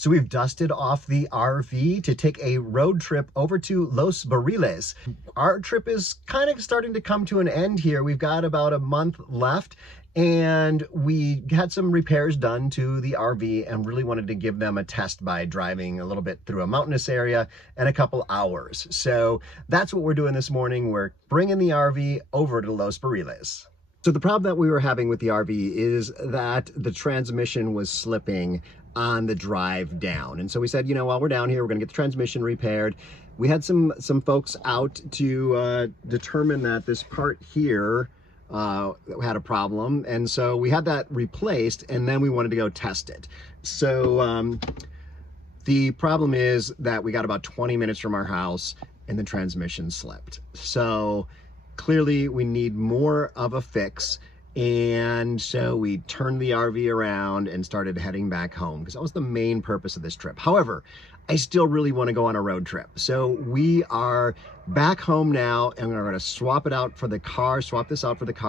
So we've dusted off the RV to take a road trip over to Los Barriles. Our trip is kind of starting to come to an end here. We've got about a month left, and we had some repairs done to the RV and really wanted to give them a test by driving a little bit through a mountainous area and a couple hours. So that's what we're doing this morning. We're bringing the RV over to Los Barriles. So the problem that we were having with the RV is that the transmission was slipping on the drive down. And so we said, you know, while we're down here, we're gonna get the transmission repaired. We had some folks out to determine that this part here had a problem. And so we had that replaced, and then we wanted to go test it. So the problem is that we got about 20 minutes from our house and the transmission slipped. So clearly we need more of a fix. And so we turned the RV around and started heading back home because that was the main purpose of this trip. However, I still really want to go on a road trip. So we are back home now, and we're going to swap this out for the car.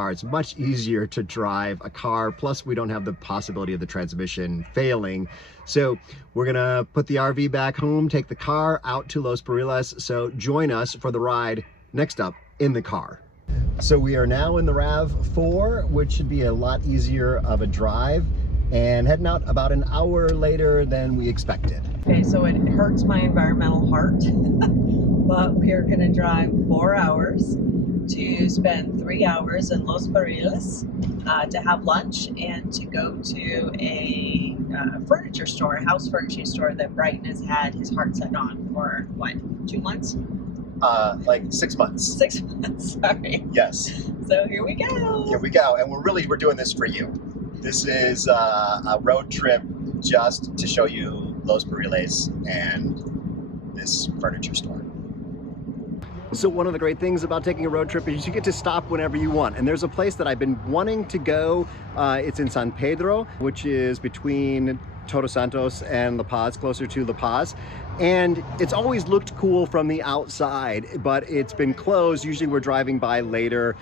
It's much easier to drive a car. Plus we don't have the possibility of the transmission failing. So we're going to put the RV back home, take the car out to Los Barriles. So join us for the ride next up in the car. So we are now in the RAV4, which should be a lot easier of a drive, and heading out about an hour later than we expected. Okay, so it hurts my environmental heart, but we're gonna drive 4 hours to spend 3 hours in Los Barriles to have lunch and to go to a furniture store, a house furnishing store that Brighton has had his heart set on for, what, 2 months? Like 6 months. 6 months, sorry. Yes. So here we go. Here we go. And we're doing this for you. This is a road trip just to show you Los Barriles and this furniture store. So one of the great things about taking a road trip is you get to stop whenever you want. And there's a place that I've been wanting to go. It's in San Pedro, which is between Todos Santos and La Paz, closer to La Paz. And it's always looked cool from the outside, but it's been closed. Usually we're driving by later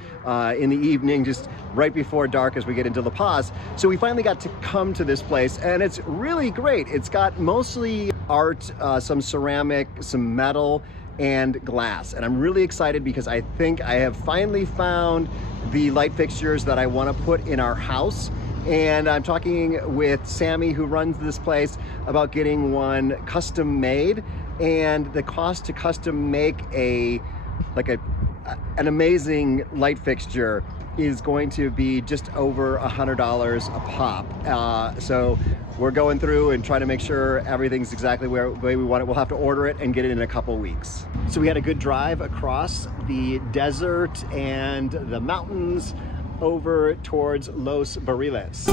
in the evening, just right before dark as we get into La Paz. So we finally got to come to this place, and it's really great. It's got mostly art, some ceramic, some metal, and glass. And I'm really excited because I think I have finally found the light fixtures that I want to put in our house. And I'm talking with Sammy, who runs this place, about getting one custom made. And the cost to custom make an amazing light fixture is going to be just over $100 a pop. So we're going through and trying to make sure everything's exactly the way we want it. We'll have to order it and get it in a couple weeks. So we had a good drive across the desert and the mountains over towards Los Barriles.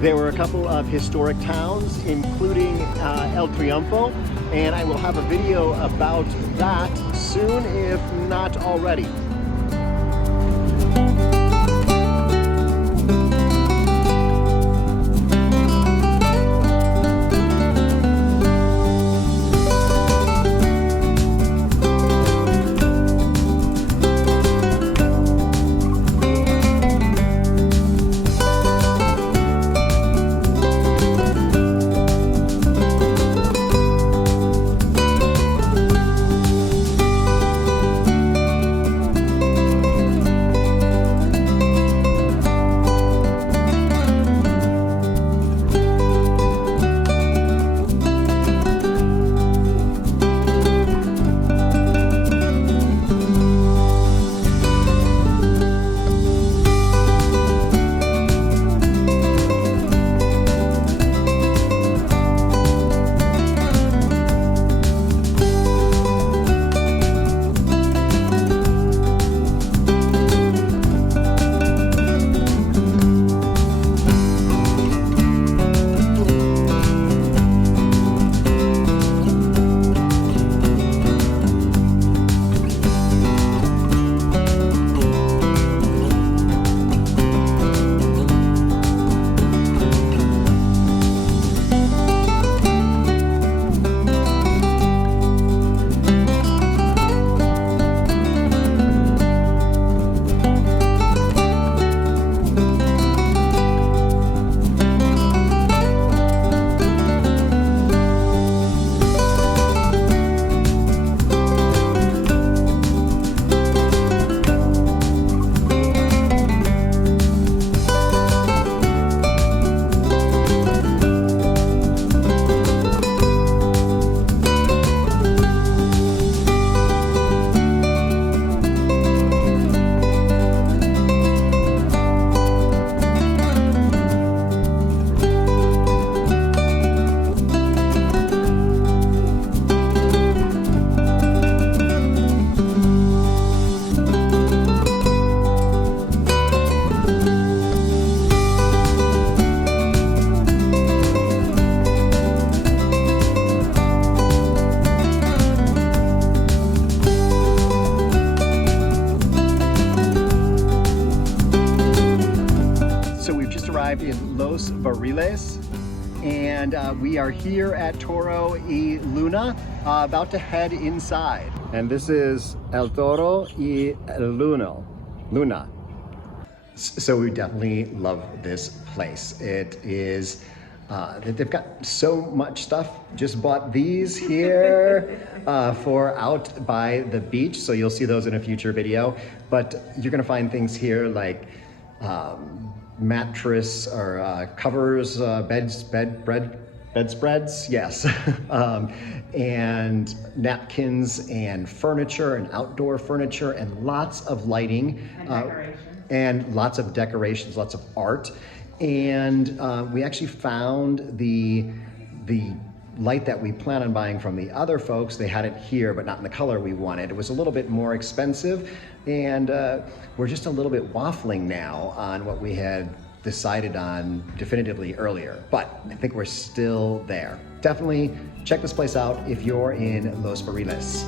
There were a couple of historic towns, including El Triunfo, and I will have a video about that soon, if not already. we've just arrived in Los Barriles, and we are here at Toro y Luna, about to head inside. And this is El Toro y el Luna. So we definitely love this place. It is, they've got so much stuff. Just bought these here for out by the beach. So you'll see those in a future video. But you're gonna find things here like mattress or covers, bedspreads, yes, and napkins and furniture and outdoor furniture and lots of lighting and lots of decorations, lots of art. And we actually found the light that we plan on buying from the other folks. They had it here, but not in the color we wanted. It was a little bit more expensive, and we're just a little bit waffling now on what we had decided on definitively earlier, but I think we're still there. Definitely check this place out if you're in Los Barriles.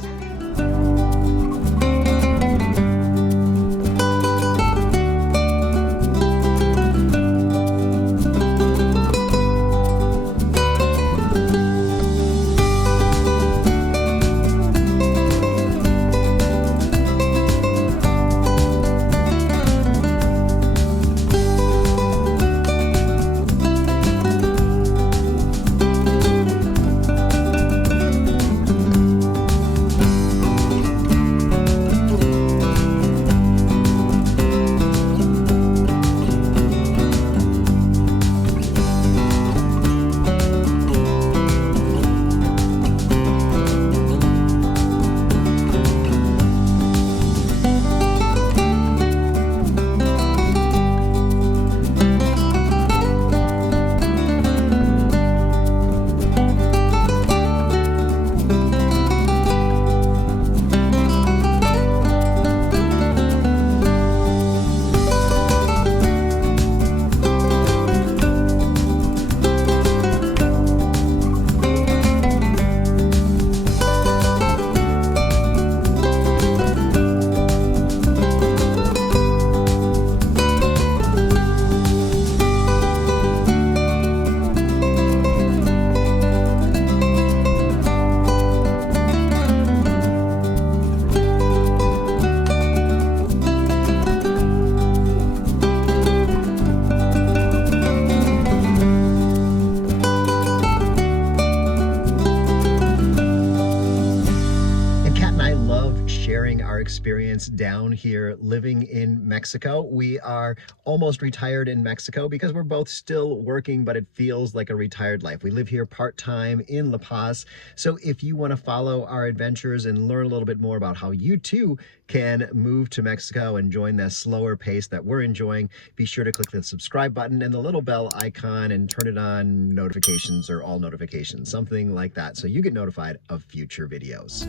Experience down here living in Mexico. We are almost retired in Mexico because we're both still working, but it feels like a retired life. We live here part-time in La Paz. So if you want to follow our adventures and learn a little bit more about how you too can move to Mexico and join that slower pace that we're enjoying, be sure to click the subscribe button and the little bell icon and turn it on notifications or all notifications, something like that, so you get notified of future videos.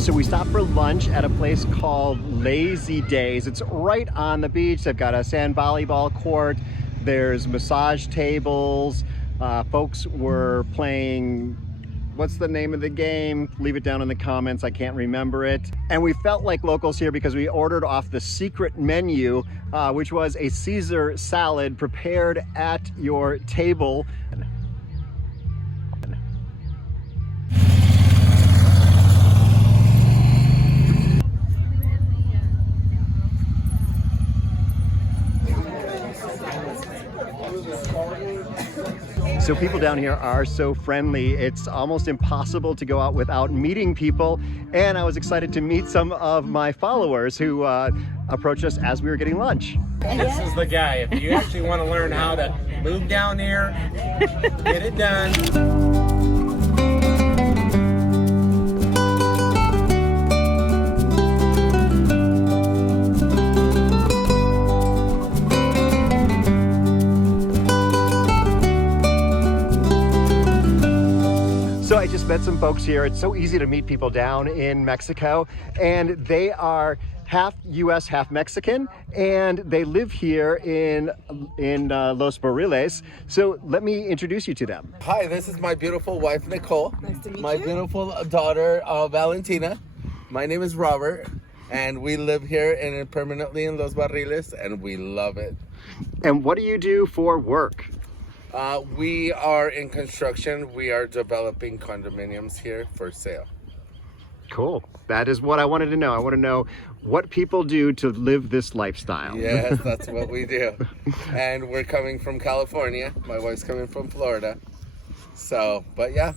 So we stopped for lunch at a place called Lazy Days. It's right on the beach. They've got a sand volleyball court. There's massage tables. Folks were playing, what's the name of the game? Leave it down in the comments. I can't remember it. And we felt like locals here because we ordered off the secret menu, which was a Caesar salad prepared at your table. So people down here are so friendly. It's almost impossible to go out without meeting people. And I was excited to meet some of my followers who approached us as we were getting lunch. This is the guy. If you actually want to learn how to move down here, get it done. So I just met some folks here. It's so easy to meet people down in Mexico, and they are half US, half Mexican, and they live here in Los Barriles. So let me introduce you to them. Hi, this is my beautiful wife, Nicole. Nice to meet my you. beautiful daughter, Valentina. My name is Robert. And we live here and permanently in Los Barriles, and we love it. And what do you do for work? We are in construction. We are developing condominiums here for sale. Cool. That is what I wanted to know. I want to know what people do to live this lifestyle. Yes, that's what we do. And we're coming from California. My wife's coming from Florida. So, but yeah,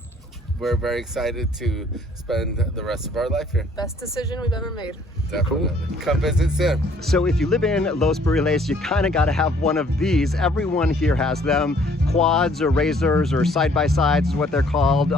we're very excited to spend the rest of our life here. Best decision we've ever made. Definitely. Cool. Come visit soon. So if you live in Los Barriles, you kind of got to have one of these. Everyone here has them. Quads or razors or side-by-sides is what they're called.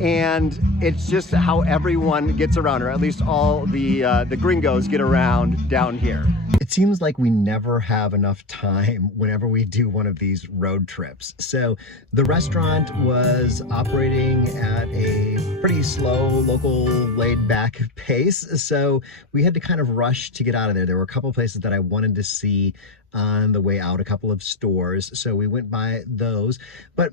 And it's just how everyone gets around, or at least all the gringos get around down here. It seems like we never have enough time whenever we do one of these road trips. So the restaurant was operating at a pretty slow, local, laid-back pace. So we had to kind of rush to get out of there. There were a couple places that I wanted to see on the way out, a couple of stores. So we went by those. But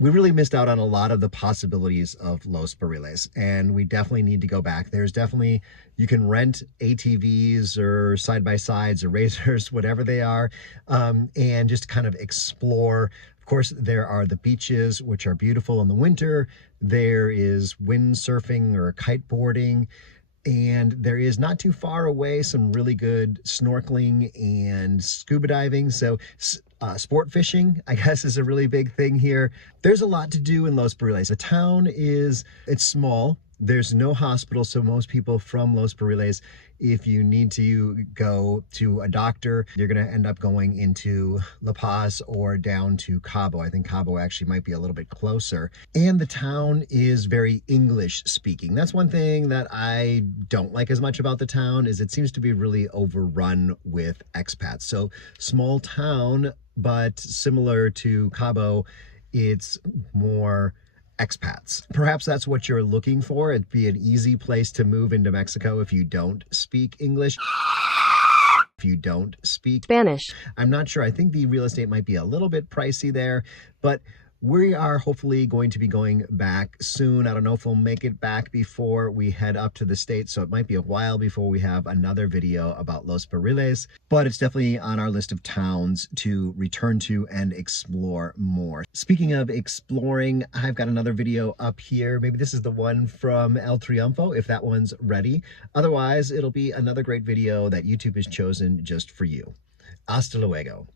we really missed out on a lot of the possibilities of Los Barriles, and we definitely need to go back. There's definitely, you can rent ATVs or side-by-sides or razors, whatever they are, and just kind of explore. Of course, there are the beaches, which are beautiful in the winter. There is windsurfing or kiteboarding. And there is not too far away some really good snorkeling and scuba diving. So sport fishing, I guess, is a really big thing here. There's a lot to do in Los Barriles. The town it's small. There's no hospital, so most people from Los Barriles, if you need to go to a doctor, you're going to end up going into La Paz or down to Cabo. I think Cabo actually might be a little bit closer. And the town is very English speaking. That's one thing that I don't like as much about the town, is it seems to be really overrun with expats. So small town, but similar to Cabo, it's more expats. Perhaps that's what you're looking for. It'd be an easy place to move into Mexico if you don't speak English. If you don't speak Spanish. I'm not sure. I think the real estate might be a little bit pricey there, but we are hopefully going to be going back soon. I don't know if we'll make it back before we head up to the States, so it might be a while before we have another video about Los Barriles, but it's definitely on our list of towns to return to and explore more. Speaking of exploring, I've got another video up here. Maybe this is the one from El Triunfo, if that one's ready. Otherwise, it'll be another great video that YouTube has chosen just for you. Hasta luego.